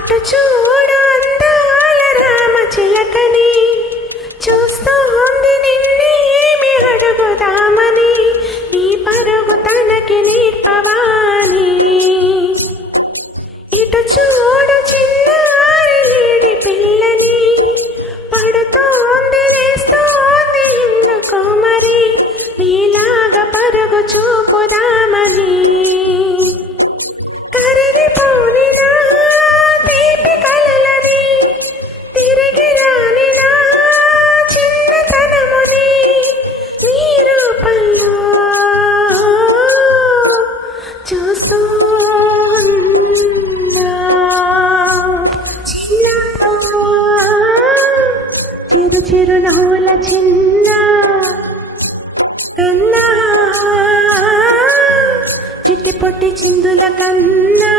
అటు చూడు అందాల రామ చిలకని, చూస్తోంది నిన్నేమి అడుగుదామని, నీ పరుగు తనకి నేర్పవాని. ఇటు చూడు చిన్నారి లేడి పిల్లని, పడుతోంది లేస్తోంది ఎందుకో మరి, నీలాగా పరుగు చూపుదామని. కరిగిపోని నా తీపి కలలని, తిరిగి రాని నా చిన్నతనముని, నీ రూపంలో చూస్తూ ఉన్నా. చిరు చిరు నవ్వుల చిన్న కన్నా, చిట్టి పొట్టి చిందుల కన్నా